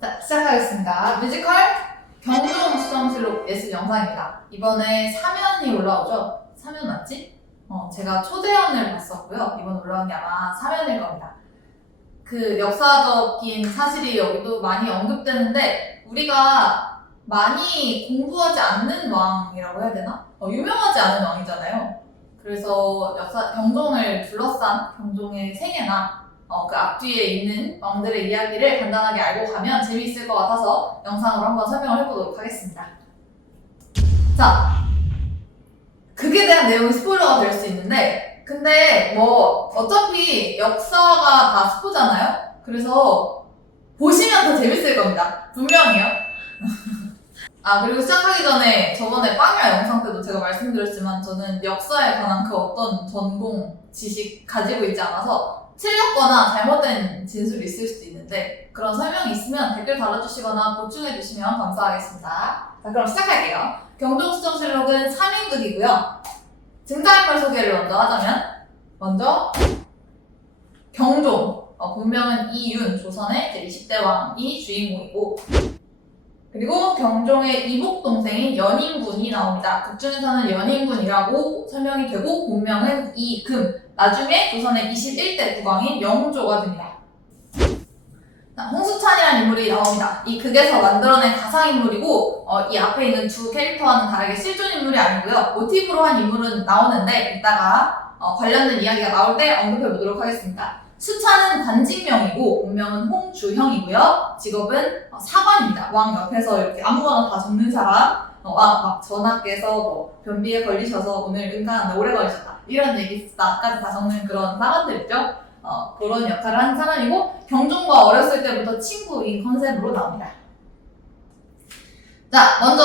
자, 시작하겠습니다. 뮤지컬 경동 수정실록 예술 영상입니다. 이번에 사면이 올라오죠? 사면 맞지? 제가 초대연을 봤었고요. 이번 올라온 게 아마 사면일 겁니다. 그 역사적인 사실이 여기도 많이 언급되는데 우리가 많이 공부하지 않는 왕이라고 해야 되나? 유명하지 않은 왕이잖아요. 그래서 경종을 둘러싼 경종의 생애나 그 앞뒤에 있는 왕들의 이야기를 간단하게 알고 가면 재미있을 것 같아서 영상으로 한번 설명을 해보도록 하겠습니다. 자, 극에 대한 내용이 스포일러가 될 수 있는데 근데 뭐 어차피 역사가 다 스포잖아요? 그래서 보시면 더 재밌을 겁니다. 분명히요. 그리고 시작하기 전에 저번에 빵야 영상 때도 제가 말씀드렸지만 저는 역사에 관한 그 어떤 전공 지식 가지고 있지 않아서 틀렸거나 잘못된 진술이 있을 수도 있는데 그런 설명이 있으면 댓글 달아주시거나 보충해주시면 감사하겠습니다. 자, 그럼 시작할게요. 경종수정실록은 3인극이고요. 등장인물 소개를 먼저 하자면 먼저 경종, 본명은 이윤, 조선의 제20대 왕이 주인공이고 그리고 경종의 이복 동생인 연인군이 나옵니다. 극 중에서는 연인군이라고 설명이 되고 본명은 이금, 나중에 조선의 21대 국왕인 영조가 됩니다. 홍수찬이라는 인물이 나옵니다. 이 극에서 만들어낸 가상인물이고 이 앞에 있는 두 캐릭터와는 다르게 실존 인물이 아니고요. 모티브로 한 인물은 나오는데 이따가 관련된 이야기가 나올 때 언급해 보도록 하겠습니다. 수찬은 관직명이고 본명은 홍주형이고요. 직업은 사관입니다. 왕 옆에서 이렇게 아무거나 다 적는 사람. 막 전하께서 변비에 걸리셔서 오늘 응가하는데 오래 걸리셨다. 이런 얘기 나까지 다 적는 그런 사관들 있죠? 그런 역할을 하는 사람이고 경종과 어렸을 때부터 친구인 컨셉으로 나옵니다. 자, 먼저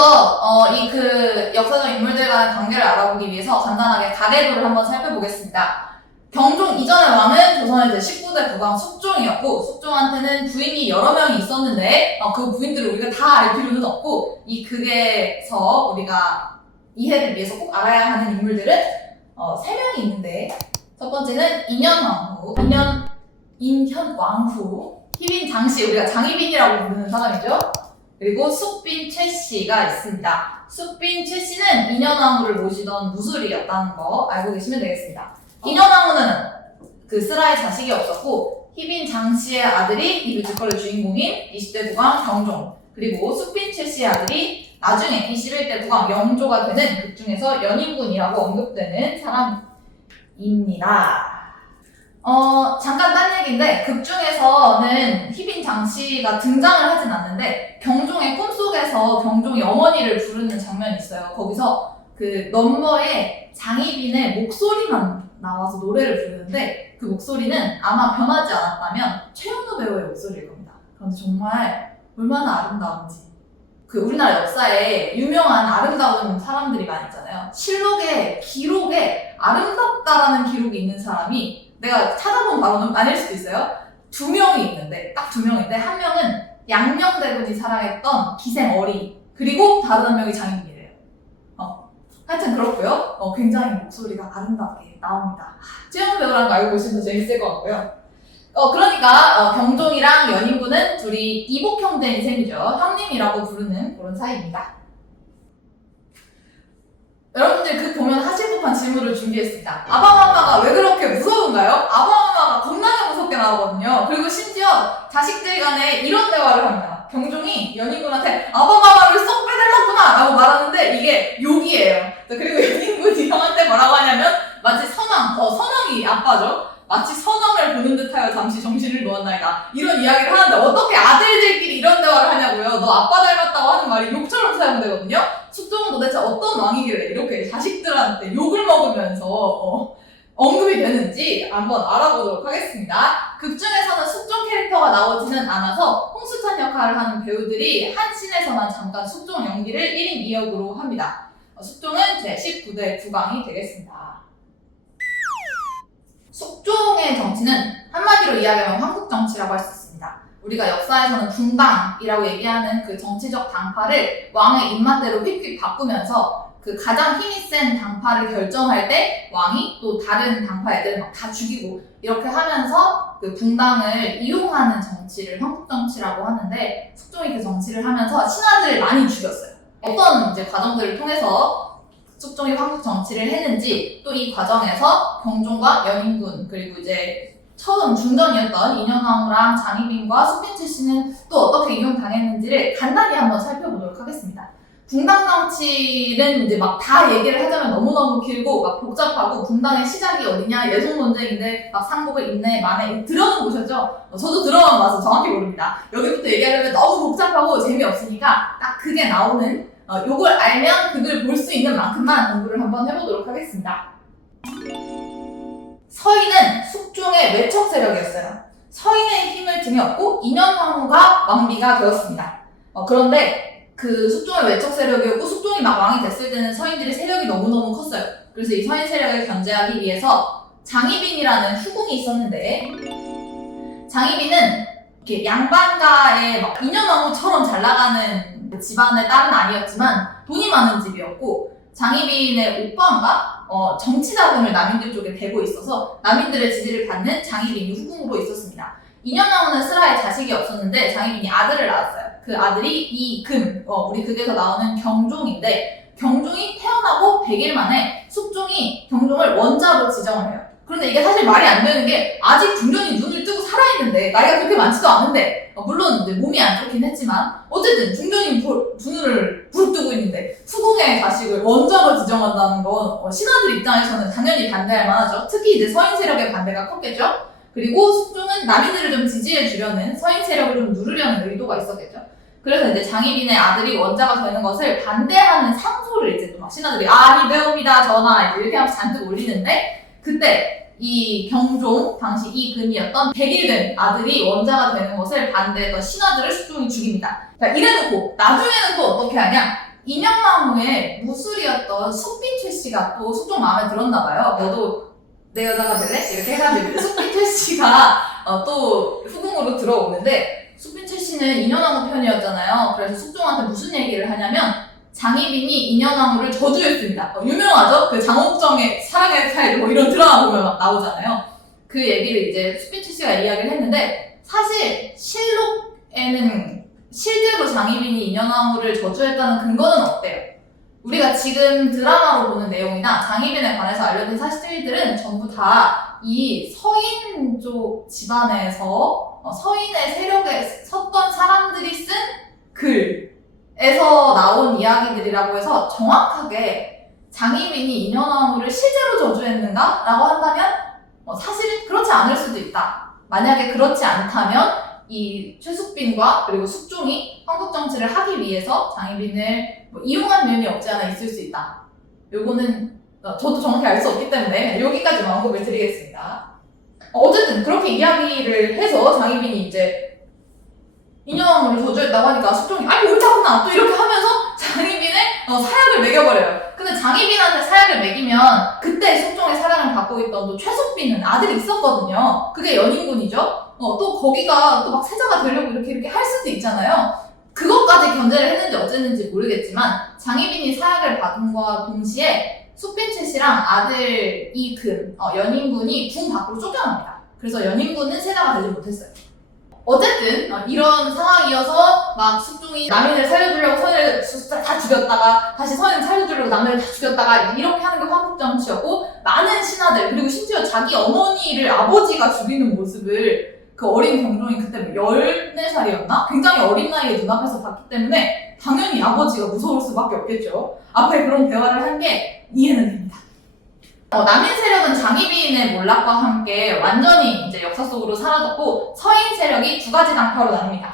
이 그 역사적 인물들과의 관계를 알아보기 위해서 간단하게 가계도를 한번 살펴보겠습니다. 경종 이전의 왕은 조선의 제19대 국왕 숙종이었고 숙종한테는 부인이 여러 명이 있었는데 그 부인들을 우리가 다 알 필요는 없고 이 극에서 우리가 이해를 위해서 꼭 알아야 하는 인물들은 3명이 있는데 첫 번째는 인현왕후, 인현왕후, 희빈 장씨, 우리가 장희빈이라고 부르는 사람이죠. 그리고 숙빈 최씨가 있습니다. 숙빈 최씨는 인현왕후를 모시던 무술이었다는 거 알고 계시면 되겠습니다. 인현왕후는 그 슬아의 자식이 없었고 희빈 장씨의 아들이 이 뮤지컬의 주인공인 20대 국왕 경종, 그리고 숙빈 최씨의 아들이 나중에 21대 국왕 영조가 되는 극 중에서 연인군이라고 언급되는 사람입니다. 잠깐 딴 얘기인데 극 중에서는 희빈 장씨가 등장을 하진 않는데 경종의 꿈속에서 경종이 어머니를 부르는 장면이 있어요. 거기서 그 넘버에 장희빈의 목소리만 나와서 노래를 부르는데 그 목소리는 아마 변하지 않았다면 최현우 배우의 목소리일 겁니다. 그런데 정말 얼마나 아름다운지. 그 우리나라 역사에 유명한 아름다운 사람들이 많이 있잖아요. 실록에, 기록에 아름답다라는 기록이 있는 사람이 내가 찾아본 바로는 아닐 수도 있어요. 2명이 있는데, 딱 2명인데 한 명은 양녕대군이 사랑했던 기생어리, 그리고 다른 한 명이 장희빈이래요. 하여튼 그렇고요. 굉장히 목소리가 아름답게 나옵니다. 최현우 배우랑 거 알고 보시면 더 재밌을 것 같고요. 그러니까 경종이랑 연인군은 둘이 이복 형제인 셈이죠. 형님이라고 부르는 그런 사이입니다. 여러분들 그 보면 하실 법한 질문을 준비했습니다. 아바마마가 왜 그렇게 무서운가요? 아바마마가 겁나게 무섭게 나오거든요. 그리고 심지어 자식들 간에 이런 대화를 합니다. 경종이 연인군한테 아바마마를 쏙 빼닮았구나 라고 말하는데 이게 욕이에요. 그리고 연인군이 형한테 뭐라고 하냐면 마치 선왕이 아빠죠. 마치 선왕을 보는 듯하여 잠시 정신을 놓았나이다. 이런 이야기를 하는데 어떻게 아들들끼리 이런 대화를 하냐고요. 너 아빠 닮았다고 하는 말이 욕처럼 사용되거든요. 숙종은 도대체 어떤 왕이길래 이렇게 자식들한테 욕을 먹으면서 언급이 되는지 한번 알아보도록 하겠습니다. 극 중에서는 숙종 캐릭터가 나오지는 않아서 홍수찬 역할을 하는 배우들이 한 씬에서만 잠깐 숙종 연기를 1인 2역으로 합니다. 숙종은 제19대 국왕이 되겠습니다. 숙종의 정치는 한마디로 이야기하면 황국정치라고 할 수 있습니다. 우리가 역사에서는 분당이라고 얘기하는 그 정치적 당파를 왕의 입맛대로 휙휙 바꾸면서 그 가장 힘이 센 당파를 결정할 때 왕이 또 다른 당파 애들을 막 다 죽이고 이렇게 하면서 그 붕당을 이용하는 정치를 황국 정치라고 하는데 숙종이 그 정치를 하면서 신하들을 많이 죽였어요. 어떤 이제 과정들을 통해서 숙종이 황국 정치를 했는지 또 이 과정에서 경종과 연인군 그리고 이제 처음 중전이었던 인현왕후랑 장희빈과 숙빈 씨는 또 어떻게 이용당했는지를 간단히 한번 살펴보도록 하겠습니다. 붕당 정치는 이제 막 다 얘기를 하자면 너무너무 길고 막 복잡하고 붕당의 시작이 어디냐 예속 논쟁인데 막 상복을 인내 만에 들어는 보셨죠? 저도 들어만 봐서 정확히 모릅니다. 여기부터 얘기하려면 너무 복잡하고 재미없으니까 딱 그게 나오는 요걸 알면 그걸 볼 수 있는 만큼만 공부를 한번 해보도록 하겠습니다. 서인은 숙종의 외척 세력이었어요. 서인의 힘을 등에 업고 인현왕후가 왕비가 되었습니다. 그런데 그 숙종의 외척 세력이었고 숙종이 막 왕이 됐을 때는 서인들의 세력이 너무너무 컸어요. 그래서 이 서인 세력을 견제하기 위해서 장희빈이라는 후궁이 있었는데 장희빈은 이렇게 양반가의 막 인현왕후처럼 잘 나가는 집안의 딸은 아니었지만 돈이 많은 집이었고 장희빈의 오빠인가? 정치 자금을 남인들 쪽에 대고 있어서 남인들의 지지를 받는 장희빈이 후궁으로 있었습니다. 인현왕후는 슬하에 자식이 없었는데 장희빈이 아들을 낳았어요. 그 아들이 이금, 우리 극에서 나오는 경종인데 경종이 태어나고 100일 만에 숙종이 경종을 원자로 지정을 해요. 그런데 이게 사실 말이 안 되는 게 아직 중전이 눈을 뜨고 살아있는데 나이가 그렇게 많지도 않은데 물론 이제 몸이 안 좋긴 했지만 어쨌든 중전이 두 눈을 부릅 뜨고 있는데 후궁의 자식을 원자로 지정한다는 건 신하들 입장에서는 당연히 반대할 만하죠. 특히 이제 서인 세력의 반대가 컸겠죠. 그리고 숙종은 남인들을 좀 지지해 주려는 서인 세력을 좀 누르려는 의도가 있었겠죠. 그래서 이제 장희빈의 아들이 원자가 되는 것을 반대하는 상소를 이제 또 막 신하들이 이배옵니다 전하 이렇게 하면서 잔뜩 올리는데 그때 이 경종 당시 이 금이었던 100일 된 아들이 원자가 되는 것을 반대했던 신하들을 숙종이 죽입니다. 자, 이래놓고 나중에는 또 어떻게 하냐? 인현왕후의 무술이었던 숙빈 최씨가 또 숙종 마음에 들었나 봐요. 너도 내 여자가 될래? 이렇게 해가지고 숙빈 최씨가 또 후궁으로 들어오는데 숙빈 최씨는 인현왕후 편이었잖아요. 그래서 숙종한테 무슨 얘기를 하냐면 장희빈이 인현왕후를 저주했습니다. 유명하죠? 그 장옥정의 사랑의 스타일 뭐 이런 드라마 보면 막 나오잖아요. 그 얘기를 이제 숙빈 최씨가 이야기를 했는데 사실 실록에는 실제로 장희빈이 인현왕후를 저주했다는 근거는 없대요. 우리가 지금 드라마로 보는 내용이나 장희빈에 관해서 알려진 사실들은 전부 다 이 서인 쪽 집안에서 서인의 세력에 섰던 사람들이 쓴 글에서 나온 이야기들이라고 해서 정확하게 장희빈이 인현왕후를 실제로 저주했는가? 라고 한다면 사실 그렇지 않을 수도 있다. 만약에 그렇지 않다면 이 최숙빈과 그리고 숙종이 황국 정치를 하기 위해서 장희빈을 이용한 면이 없지 않아 있을 수 있다. 요거는 저도 정확히 알 수 없기 때문에 여기까지만 언급을 드리겠습니다. 어쨌든 그렇게 이야기를 해서 장희빈이 이제 인현왕후를 저주했다고 하니까 숙종이 옳다구나 또 이렇게 하면서 장희빈의 사약을 매겨버려요. 근데 장희빈한테 사약을 매기면 그때 숙종의 사랑을 받고 있던 또 최숙빈은 아들이 있었거든요. 그게 연인군이죠. 또 거기가 또 막 세자가 되려고 이렇게 할 수도 있잖아요. 그것까지 견제를 했는지 어쨌는지 모르겠지만 장희빈이 사약을 받은 것과 동시에 숙빈 최씨랑 아들 이금, 연인군이 궁 밖으로 쫓겨납니다. 그래서 연인군은 세자가 되지 못했어요. 어쨌든 이런 상황이어서 막 숙종이 남인을 살려주려고 선을 다 죽였다가 다시 선을 살려주려고 남을 다 죽였다가 이렇게 하는 게 황국 정치였고 많은 신하들 그리고 심지어 자기 어머니를 아버지가 죽이는 모습을 그 어린 경종이 그때 14살이었나? 굉장히 어린 나이에 눈앞에서 봤기 때문에 당연히 아버지가 무서울 수밖에 없겠죠. 앞에 그런 대화를 한 게 이해는 됩니다. 남인 세력은 장희빈의 몰락과 함께 완전히 이제 역사 속으로 사라졌고 서인 세력이 두 가지 당파로 나뉩니다.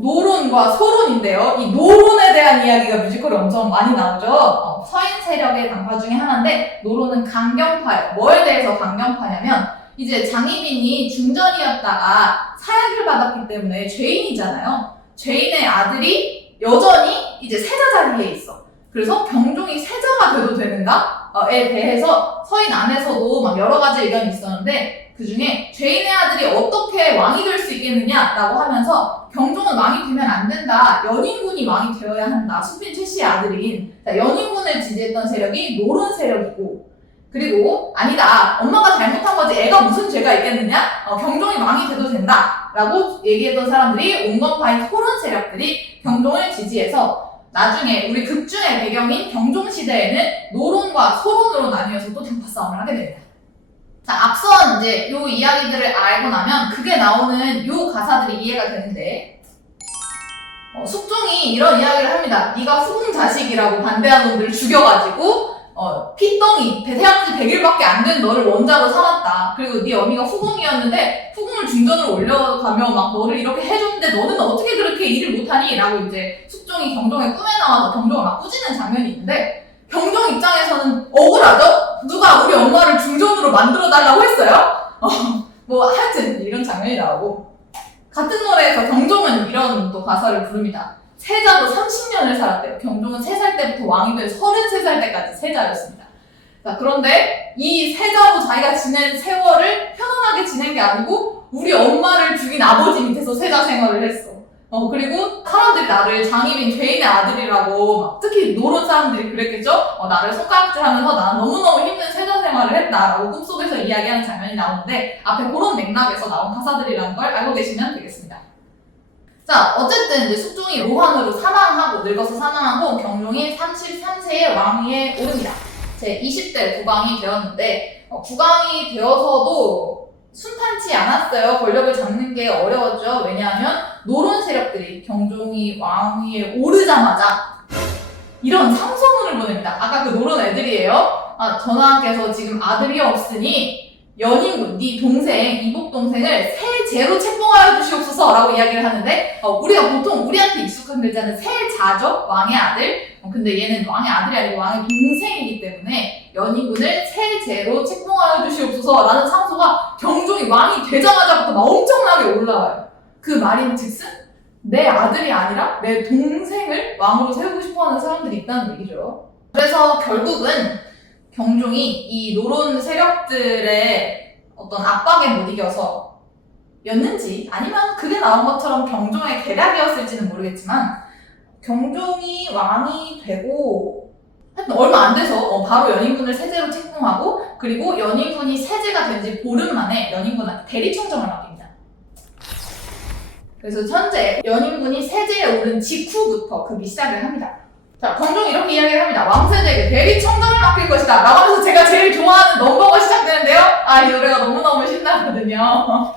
노론과 소론인데요. 이 노론에 대한 이야기가 뮤지컬에 엄청 많이 나오죠. 서인 세력의 당파 중에 하나인데 노론은 강경파예요. 뭐에 대해서 강경파냐면 이제 장희빈이 중전이었다가 사약을 받았기 때문에 죄인이잖아요. 죄인의 아들이 여전히 이제 세자 자리에 있어. 그래서 경종이 세자가 돼도 되는가에 대해서 서인 안에서도 막 여러 가지 의견이 있었는데 그 중에 죄인의 아들이 어떻게 왕이 될 수 있겠느냐라고 하면서 경종은 왕이 되면 안 된다. 연인군이 왕이 되어야 한다. 숙빈 최씨의 아들인 연인군을 지지했던 세력이 노론 세력이고 그리고 아니다. 엄마가 잘못한 거지. 애가 무슨 죄가 있겠느냐? 경종이 왕이 돼도 된다. 라고 얘기했던 사람들이 온건파인 토론 세력들이 경종을 지지해서 나중에 우리 극중의 배경인 경종시대에는 노론과 소론으로 나뉘어서 또 단파 싸움을 하게 됩니다. 자, 앞선 이제 요 이야기들을 알고 나면 그게 나오는 요 가사들이 이해가 되는데 숙종이 이런 이야기를 합니다. 네가 후궁 자식이라고 반대하는 놈들을 죽여가지고 피덩이 태어난 지 100일밖에 안 된 너를 원자로 삼았다. 그리고 네 어미가 후궁이었는데 후궁을 중전으로 올려가며 막 너를 이렇게 해줬는데 너는 어떻게 그렇게 일을 못하니? 라고 이제 숙종이 경종의 꿈에 나와서 경종을 막 꾸짖는 장면이 있는데 경종 입장에서는 억울하죠? 누가 우리 엄마를 중전으로 만들어달라고 했어요? 뭐 하여튼 이런 장면이 나오고 같은 노래에서 경종은 이런 또 가사를 부릅니다. 세자도 30년을 살았대요. 경종은 3살 때부터 왕이 된 33살 때까지 세자였습니다. 자, 그런데 이 세자로 자기가 지낸 세월을 편안하게 지낸 게 아니고 우리 엄마를 죽인 아버지 밑에서 세자 생활을 했어. 그리고 사람들이 나를 장희빈 죄인의 아들이라고 막 특히 노론 사람들이 그랬겠죠? 나를 손가락질하면서 나는 너무너무 힘든 세자 생활을 했다라고 꿈속에서 이야기하는 장면이 나오는데 앞에 그런 맥락에서 나온 가사들이라는 걸 알고 계시면 되겠습니다. 자, 어쨌든 이제 숙종이 로환으로 사망하고 늙어서 사망하고 경종이 33세의 왕위에 오릅니다. 제 20대 국왕이 되었는데 국왕이 되어서도 순탄치 않았어요. 권력을 잡는 게 어려웠죠. 왜냐하면 노론 세력들이 경종이 왕위에 오르자마자 이런 상소문을 보냅니다. 아까 그 노론 애들이에요. 전하께서 지금 아들이 없으니 연인군, 네 동생, 이복 동생을 세제로 책봉하여 주시옵소서 라고 이야기를 하는데 우리가 보통 우리한테 익숙한 글자는 세자죠? 왕의 아들. 근데 얘는 왕의 아들이 아니고 왕의 동생이기 때문에 연인군을 세제로 책봉하여 주시옵소서 라는 상소가 경종이 왕이 되자마자부터 막 엄청나게 올라와요. 그 말인즉슨 내 아들이 아니라 내 동생을 왕으로 세우고 싶어하는 사람들이 있다는 얘기죠. 그래서 결국은 경종이 이 노론 세력들의 어떤 압박에 못 이겨서 였는지 아니면 그게 나온 것처럼 경종의 계략이었을지는 모르겠지만 경종이 왕이 되고 하여튼 얼마 안 돼서 바로 연인군을 세제로 책봉하고 그리고 연인군이 세제가 된 지 보름 만에 연인군한테 대리청정을 맡깁니다. 그래서 현재 연인군이 세제에 오른 직후부터 급이 시작을 합니다. 자, 경종이 이렇게 이야기를 합니다. 왕세제에게 대리청정을 맡길 것이다 라고 하면서 제가 제일 좋아하는 넘버가 시작되는데요. 이 노래가 너무너무 신나거든요.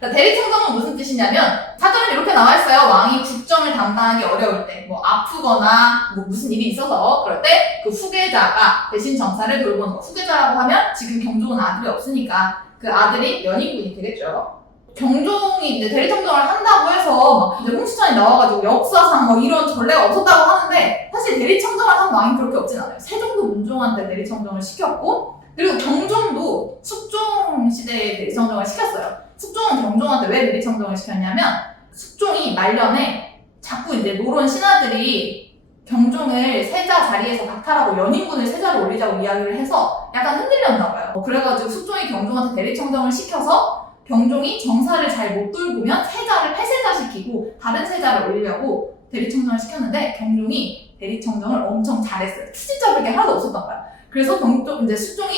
자, 대리청정은 무슨 뜻이냐면 사전에 이렇게 나와 있어요. 왕이 국정을 담당하기 어려울 때 아프거나 무슨 일이 있어서 그럴 때 그 후계자가 대신 정사를 돌보는 거. 후계자라고 하면 지금 경종은 아들이 없으니까 그 아들이 연인군이 되겠죠. 경종이 이제 대리청정을 한다고 해서 막 이제 홍수천이 나와가지고 역사상 이런 전례가 없었다고 하는데 사실 대리청정을 한 왕이 그렇게 없진 않아요. 세종도 문종한테 대리청정을 시켰고 그리고 경종도 숙종 시대에 대리청정을 시켰어요. 숙종은 경종한테 왜 대리청정을 시켰냐면 숙종이 말년에 자꾸 이제 노론 신하들이 경종을 세자 자리에서 박탈하고 연인군을 세자로 올리자고 이야기를 해서 약간 흔들렸나 봐요. 그래가지고 숙종이 경종한테 대리청정을 시켜서 경종이 정사를 잘 못 돌보면 세자를 폐세자시키고 다른 세자를 올리려고 대리청정을 시켰는데 경종이 대리청정을 엄청 잘했어요. 트집 잡을 게 하나도 없었던 거야. 그래서 이제 숙종이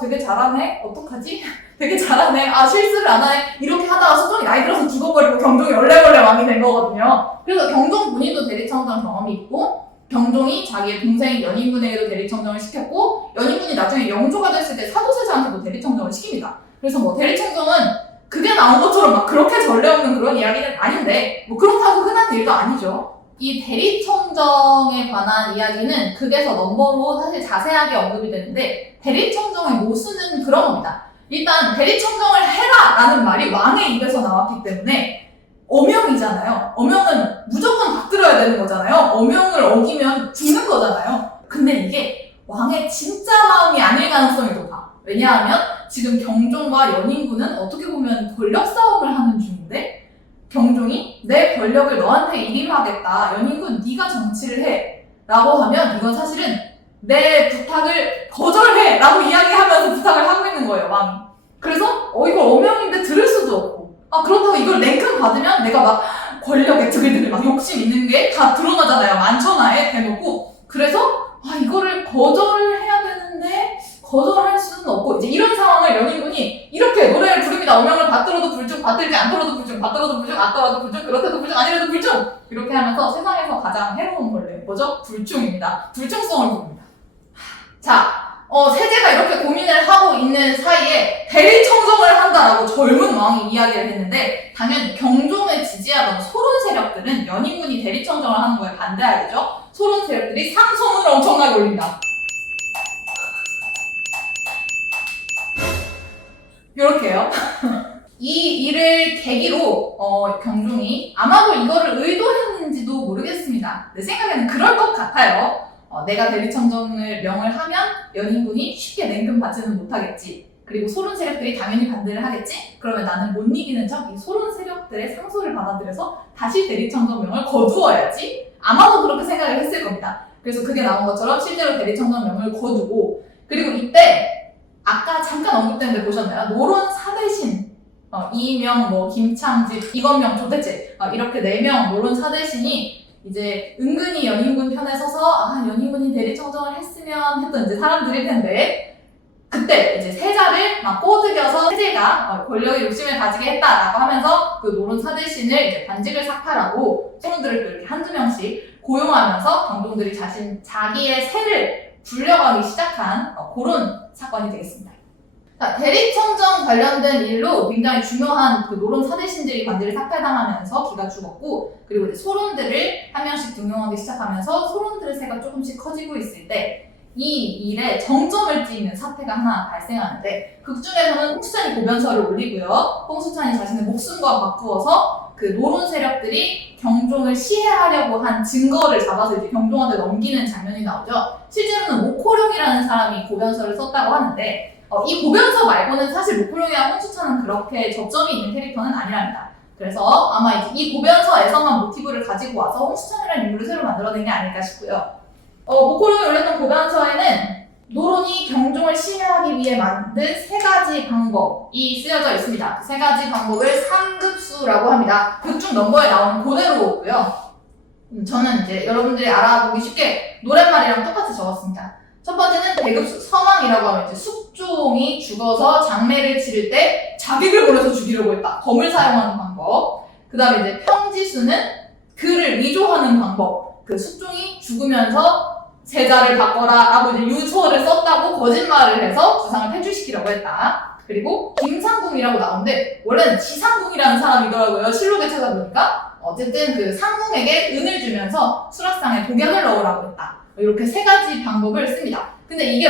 되게 잘하네? 어떡하지? 되게 잘하네? 실수를 안 하네? 이렇게 하다가 숙종이 나이 들어서 죽어버리고 경종이 얼레벌레 왕이 된 거거든요. 그래서 경종 본인도 대리청정 경험이 있고 경종이 자기의 동생 연인군에게도 대리청정을 시켰고 연인군이 나중에 영조가 됐을 때 사도세자한테도 대리청정을 시킵니다. 그래서 대리청정은 그게 나온 것처럼 막 그렇게 전례 없는 그런 이야기는 아닌데 그렇다고 흔한 일도 아니죠. 이 대리청정에 관한 이야기는 극에서 넘버로 사실 자세하게 언급이 되는데 대리청정의 모순은 그런 겁니다. 일단 대리청정을 해라 라는 말이 왕의 입에서 나왔기 때문에 어명이잖아요. 어명은 무조건 받들어야 되는 거잖아요. 어명을 어기면 죽는 거잖아요. 근데 이게 왕의 진짜 마음이 아닐 가능성이 높아. 왜냐하면 지금 경종과 연인군은 어떻게 보면 권력 싸움을 하는 중인데 경종이 내 권력을 너한테 일임하겠다. 연인군 네가 정치를 해. 라고 하면 이건 사실은 내 부탁을 거절해. 라고 이야기하면서 부탁을 하고 있는 거예요, 왕이. 그래서 이거 어명인데 들을 수도 없고 그렇다고 이걸 냉큼 받으면 내가 막 권력에 들들 막 욕심 있는 게 다 드러나잖아요. 만천하에 대놓고. 그래서 이거를 거절을 해야 되는데 거절할 수는 없고 이제 이런 상황을 연인분이 이렇게 노래를 부릅니다. 어명을 받들어도 불중, 받들지 않더라도 불중, 받들어도 불중, 않더라도 불중, 그렇게도 불중, 아니라도 불중 이렇게 하면서 세상에서 가장 해로운 벌레 뭐죠? 불중입니다. 불중성을 부릅니다. 자, 세제가 이렇게 고민을 하고 있는 사이에 대리청정을 한다라고 젊은 왕이 이야기를 했는데 당연히 경종을 지지하던 소론 세력들은 연인분이 대리청정을 하는 거에 반대하겠죠. 소론 세력들이 상소문을 엄청나게 올립니다. 요렇게요. 이 일을 계기로 경종이 아마도 이거를 의도했는지도 모르겠습니다. 내 생각에는 그럴 것 같아요. 내가 대리청정을 명을 하면 연인분이 쉽게 냉큼 받지는 못하겠지. 그리고 소론 세력들이 당연히 반대를 하겠지? 그러면 나는 못 이기는 척 이 소론 세력들의 상소를 받아들여서 다시 대리청정명을 거두어야지? 아마도 그렇게 생각을 했을 겁니다. 그래서 그게 나온 것처럼 실제로 대리청정명을 거두고 그리고 이때 아까 잠깐 언급됐는데 보셨나요? 노론 사대신 이명, 김창집, 이건명, 조태채 이렇게 4명 노론 사대신이 이제 은근히 연인분 편에 서서 연인분이 대리청정을 했으면 했던 이제 사람들일 텐데 그때 이제 세자를 막 꼬드겨서 세제가 권력의 욕심을 가지게 했다라고 하면서 그 노론 사대신을 이제 관직을 삭탈하고 소론들을 또 이렇게 한두 명씩 고용하면서 경종들이 자기의 세를 불려가기 시작한 그런 사건이 되겠습니다. 자, 대리청정 관련된 일로 굉장히 중요한 그 노론 사대신들이 관직을 삭탈당하면서 기가 죽었고 그리고 이제 소론들을 한 명씩 등용하기 시작하면서 소론들의 세가 조금씩 커지고 있을 때 이 일에 정점을 찍는 사태가 하나 발생하는데 극중에서는 홍수찬이 고변서를 올리고요. 홍수찬이 자신의 목숨과 바꾸어서 그 노론 세력들이 경종을 시해하려고 한 증거를 잡아서 이제 경종한테 넘기는 장면이 나오죠. 실제로는 모코룡이라는 사람이 고변서를 썼다고 하는데 이 고변서 말고는 사실 모코룡이랑 홍수찬은 그렇게 접점이 있는 캐릭터는 아니랍니다. 그래서 아마 이제 이 고변서에서만 모티브를 가지고 와서 홍수찬이라는 인물을 새로 만들어낸 게 아닐까 싶고요. 모코룡이 올렸던 고변서에는 노론이 경종을 시해하기 위해 만든 3가지 방법이 쓰여져 있습니다. 그 3가지 방법을 3급수라고 합니다. 극중 넘버에 나오는 그대로고요. 저는 이제 여러분들이 알아보기 쉽게 노랫말이랑 똑같이 적었습니다. 첫 번째는 대급수, 서망이라고 하면 이제 숙종이 죽어서 장례를 치를 때 자비를 보내서 죽이려고 했다. 검을 사용하는 방법. 그 다음에 이제 평지수는 그를 위조하는 방법. 그 숙종이 죽으면서 세자를 바꿔라 라고 이제 유서를 썼다고 거짓말을 해서 주상을 퇴출시키려고 했다. 그리고 김상궁이라고 나오는데 원래는 지상궁이라는 사람이더라고요. 실록에 찾아보니까. 어쨌든 그 상궁에게 은을 주면서 수락상에 독약을 넣으라고 했다. 이렇게 3가지 방법을 씁니다. 근데 이게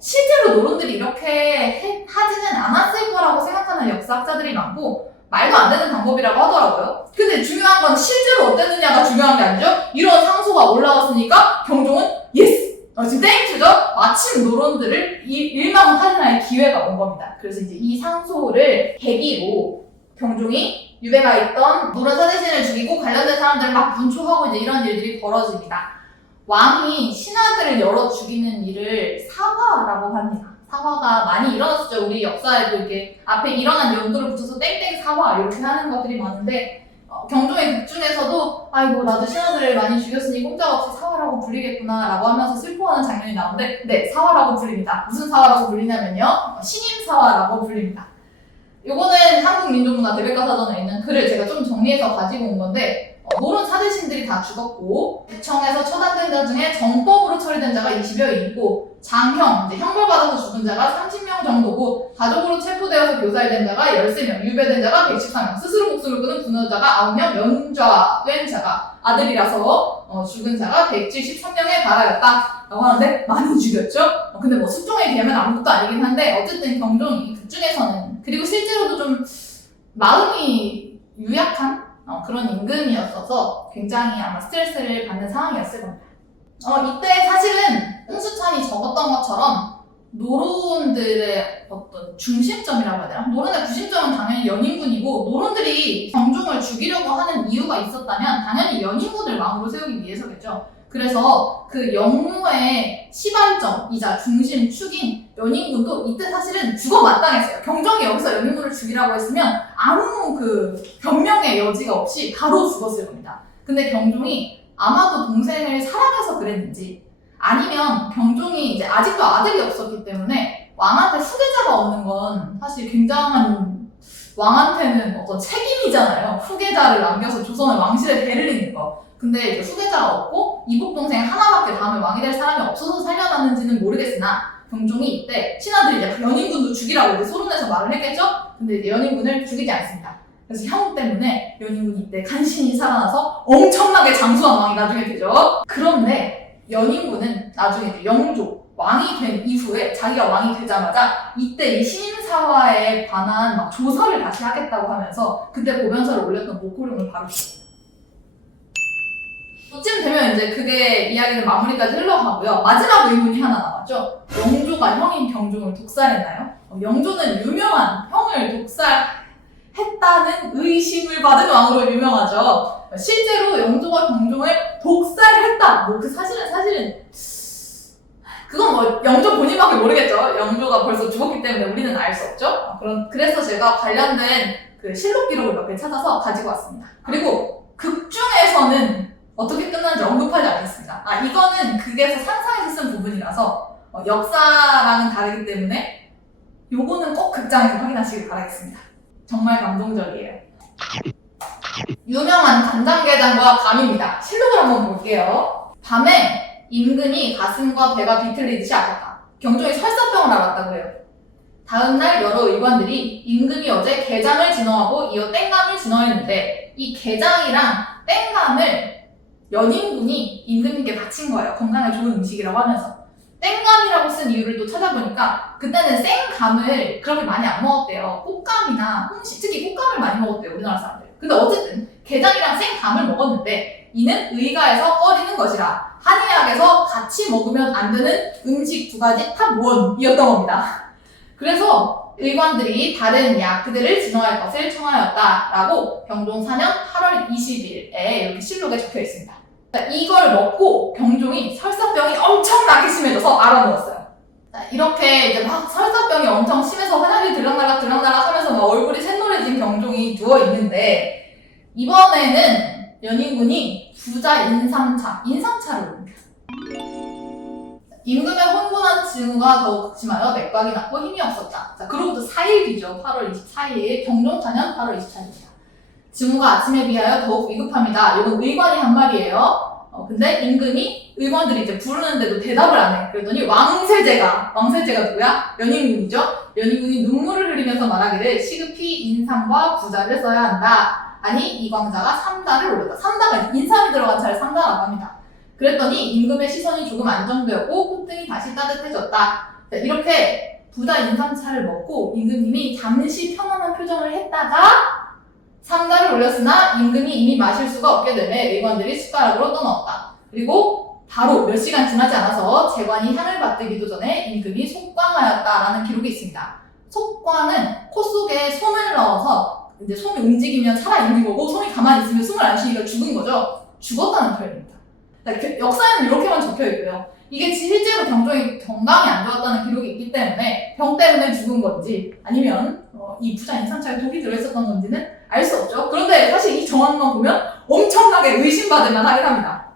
실제로 노론들이 이렇게 하지는 않았을 거라고 생각하는 역사학자들이 많고 말도 안 되는 방법이라고 하더라고요. 근데 중요한 건 실제로 어땠느냐가 중요한 게 아니죠. 이런 상소가 올라왔으니까 경종은 예스! 지금 땡큐죠? 마침 노론들을 일망타진할 기회가 온 겁니다. 그래서 이제 이 상소를 계기로 경종이 유배가 있던 노론 사대신을 죽이고 관련된 사람들을 막 문초하고 이제 이런 일들이 벌어집니다. 왕이 신하들을 열어 죽이는 일을 사화라고 합니다. 사화가 많이 일어났었죠. 우리 역사에도 이렇게 앞에 일어난 연도를 붙여서 땡땡 사화 이렇게 하는 것들이 많은데 경종의 극중에서도 아이고 나도 신하들을 많이 죽였으니 꼼짝없이 사화라고 불리겠구나 라고 하면서 슬퍼하는 장면이 나오는데 네, 사화라고 불립니다. 무슨 사화라고 불리냐면요. 신임사화라고 불립니다. 요거는 한국민족문화 대백과사전에 있는 글을 제가 좀 정리해서 가지고 온 건데 노론 사대신들이 다 죽었고 구청에서 처단된 자 중에 정법으로 처리된 자가 20여인이고 장형, 이제 형벌받아서 죽은 자가 30명 정도고 가족으로 체포되어서 교살된 자가 13명, 유배된 자가 114명, 스스로 목숨을 끊은 분노자가 9명, 면좌된 자가 아들이라서 죽은 자가 173명에 달하였다 라고 하는데 많이 죽였죠? 근데 숙종에 비하면 아무것도 아니긴 한데 어쨌든 경종이 극중에서는 그리고 실제로도 좀 마음이 유약한 그런 임금이었어서 굉장히 아마 스트레스를 받는 상황이었을 겁니다. 이때 사실은 홍수찬이 적었던 것처럼 노론들의 어떤 중심점이라고 해야 되나? 노론의 구심점은 당연히 연인군이고 노론들이 경종을 죽이려고 하는 이유가 있었다면 당연히 연인군을 왕으로 세우기 위해서겠죠. 그래서 그 영무의 시발점이자 중심축인 연인군도 이때 사실은 죽어마땅했어요. 경종이 여기서 연인군을 죽이라고 했으면 아무 그 변명의 여지가 없이 바로 죽었을 겁니다. 근데 경종이 아마도 동생을 사랑해서 그랬는지 아니면 경종이 이제 아직도 아들이 없었기 때문에 왕한테 후계자가 없는 건 사실 굉장한 왕한테는 어떤 책임이잖아요. 후계자를 남겨서 조선의 왕실에 대를 잇는 거. 근데 이제 후계자가 없고 이복 동생 하나밖에 다음에 왕이 될 사람이 없어서 살려놨는지는 모르겠으나 경종이 이때 신하들이 이제 연인군도 죽이라고 이제 소론에서 말을 했겠죠? 근데 이제 연인군을 죽이지 않습니다. 그래서 형 때문에 연인군이 이때 간신히 살아나서 엄청나게 장수한 왕이 나중에 되죠. 그런데 연인군은 나중에 이제 영조 왕이 된 이후에 자기가 왕이 되자마자 이때 이 신임사화에 관한 막 조사를 다시 하겠다고 하면서 그때 보변서를 올렸던 목호룡을 바로 죽였어요. 이쯤 되면 이제 그게 이야기는 마무리까지 흘러가고요. 마지막 의문이 하나 남았죠. 영조가 형인 경종을 독살했나요? 영조는 유명한 형을 독살했다는 의심을 받은 왕으로 유명하죠. 실제로 영조가 경종을 독살했다. 뭐 그 사실은 그건 뭐 영조 본인밖에 모르겠죠. 영조가 벌써 죽었기 때문에 우리는 알 수 없죠. 그래서 제가 관련된 그 실록 기록을 몇 개 찾아서 가지고 왔습니다. 그리고 극 중에서는 어떻게 끝나는지 언급하지 않겠습니다. 이거는 극에서 상상해서 쓴 부분이라서 역사랑은 다르기 때문에 요거는 꼭 극장에서 확인하시길 바라겠습니다. 정말 감동적이에요. 유명한 간장게장과 감입니다. 실록을 한번 볼게요. 밤에 임금이 가슴과 배가 비틀리듯이 아팠다. 경종이 설사병을 앓았다고 해요. 다음날 여러 의관들이 임금이 어제 게장을 진어하고 이어 땡감을 진어했는데 이 게장이랑 땡감을 연인군이 임금님께 바친 거예요. 건강에 좋은 음식이라고 하면서. 땡감이라고 쓴 이유를 또 찾아보니까 그때는 생감을 그렇게 많이 안 먹었대요. 꽃감이나 홍시, 특히 꽃감을 많이 먹었대요. 우리나라 사람들. 근데 어쨌든 게장이랑 생감을 먹었는데 이는 의가에서 꺼리는 것이라 한의학에서 같이 먹으면 안 되는 음식 두 가지 탑 1이었던 겁니다. 그래서 의관들이 다른 약들을 진화할 것을 청하였다라고 경종 4년 8월 20일에 이렇게 실록에 적혀 있습니다. 이걸 먹고 경종이 설사병이 엄청나게 심해져서 알아누웠어요. 이렇게 이제 막 설사병이 엄청 심해서 화장실 들락날락 하면서 막 얼굴이 샛노래진 경종이 누워 있는데 이번에는 연인군이 부자 인삼차를 옵니다. 임금의 혼곤한 징후가 더욱 극심하여 맥박이 났고 힘이 없었다. 자, 그로부터 4일 뒤죠. 8월 24일, 경종 4년 8월 24일입니다. 징후가 아침에 비하여 더욱 위급합니다. 이건 의관이 한 말이에요. 근데 임금이 의관들이 이제 부르는데도 대답을 안 해. 그랬더니 왕세제가 누구야? 연인군이죠. 연인군이 눈물을 흘리면서 말하기를 시급히 인삼과 부자를 써야 한다. 아니 이광자가 삼다를 올렸다. 삼다가 인삼이 들어간 차를 삼다라고 합니다. 그랬더니 임금의 시선이 조금 안정되었고 콧등이 다시 따뜻해졌다. 이렇게 부자 인삼차를 먹고 임금님이 잠시 편안한 표정을 했다가 삼다를 올렸으나 임금이 이미 마실 수가 없게 되매 의관들이 숟가락으로 떠넣었다. 그리고 바로 몇 시간 지나지 않아서 제관이 향을 받들기도 전에 임금이 속광하였다라는 기록이 있습니다. 속광은 코 속에 솜을 넣어서 이제 솜이 움직이면 살아있는 거고 솜이 가만히 있으면 숨을 안 쉬니까 죽은 거죠. 죽었다는 표현입니다. 역사에는 이렇게만 적혀 있고요. 이게 실제로 경종이 건강이 안 좋았다는 기록이 있기 때문에 병 때문에 죽은 건지 아니면 이 부자 인삼차에 독이 들어있었던 건지는 알 수 없죠. 그런데 사실 이 정황만 보면 엄청나게 의심받을 만하긴 합니다.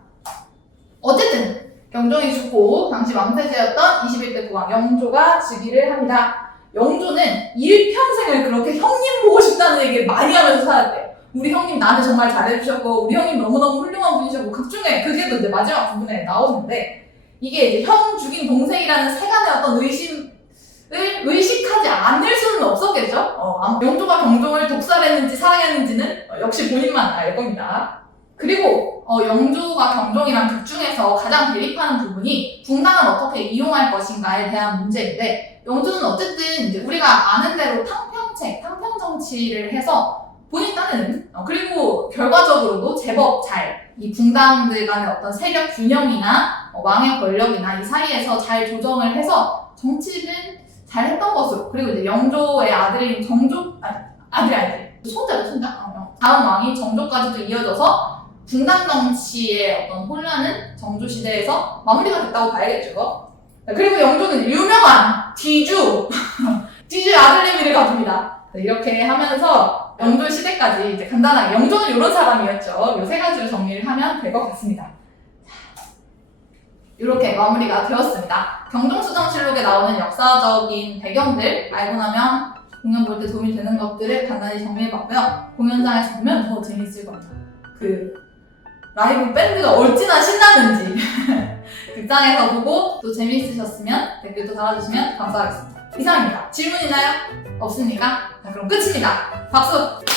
어쨌든 경종이 죽고 당시 왕세제였던 21대 국왕 영조가 즉위를 합니다. 영조는 일평생을 그렇게 형님 보고 싶다는 얘기를 많이 하면서 살았대요. 우리 형님 나한테 정말 잘해주셨고 우리 형님 너무너무 훌륭한 분이셨고 극중에 그게도 이제 마지막 부분에 나오는데 이게 이제 형 죽인 동생이라는 세간의 어떤 의심을 의식하지 않을 수는 없었겠죠. 영조가 경종을 독살했는지 사랑했는지는 역시 본인만 알 겁니다. 그리고 영조가 경종이랑 극 중에서 가장 대립하는 부분이 붕당을 어떻게 이용할 것인가에 대한 문제인데 영조는 어쨌든 이제 우리가 아는 대로 탕평 정치를 해서 본인 딴에는 그리고 결과적으로도 제법 잘 이 붕당들 간의 어떤 세력 균형이나 왕의 권력이나 이 사이에서 잘 조정을 해서 정치를 잘 했던 것으로 그리고 이제 영조의 아들인 손자 다음 왕인 정조까지도 이어져서 붕당 정치의 어떤 혼란은 정조 시대에서 마무리가 됐다고 봐야겠죠. 그리고 영조는 유명한 뒤주의 아들내미를 가집니다. 이렇게 하면서 영조 시대까지 이제 간단하게 영조는 이런 사람이었죠. 이 세 가지로 정리를 하면 될 것 같습니다. 이렇게 마무리가 되었습니다. 경동수정실록에 나오는 역사적인 배경들 알고 나면 공연 볼 때 도움이 되는 것들을 간단히 정리해봤고요. 공연장에서 보면 더 재밌을 겁니다. 그 라이브 밴드가 어찌나 신나는지 극장에서 보고 또 재미있으셨으면 댓글도 달아주시면 감사하겠습니다. 이상입니다. 질문 있나요? 없습니까? 자, 그럼 끝입니다. 박수!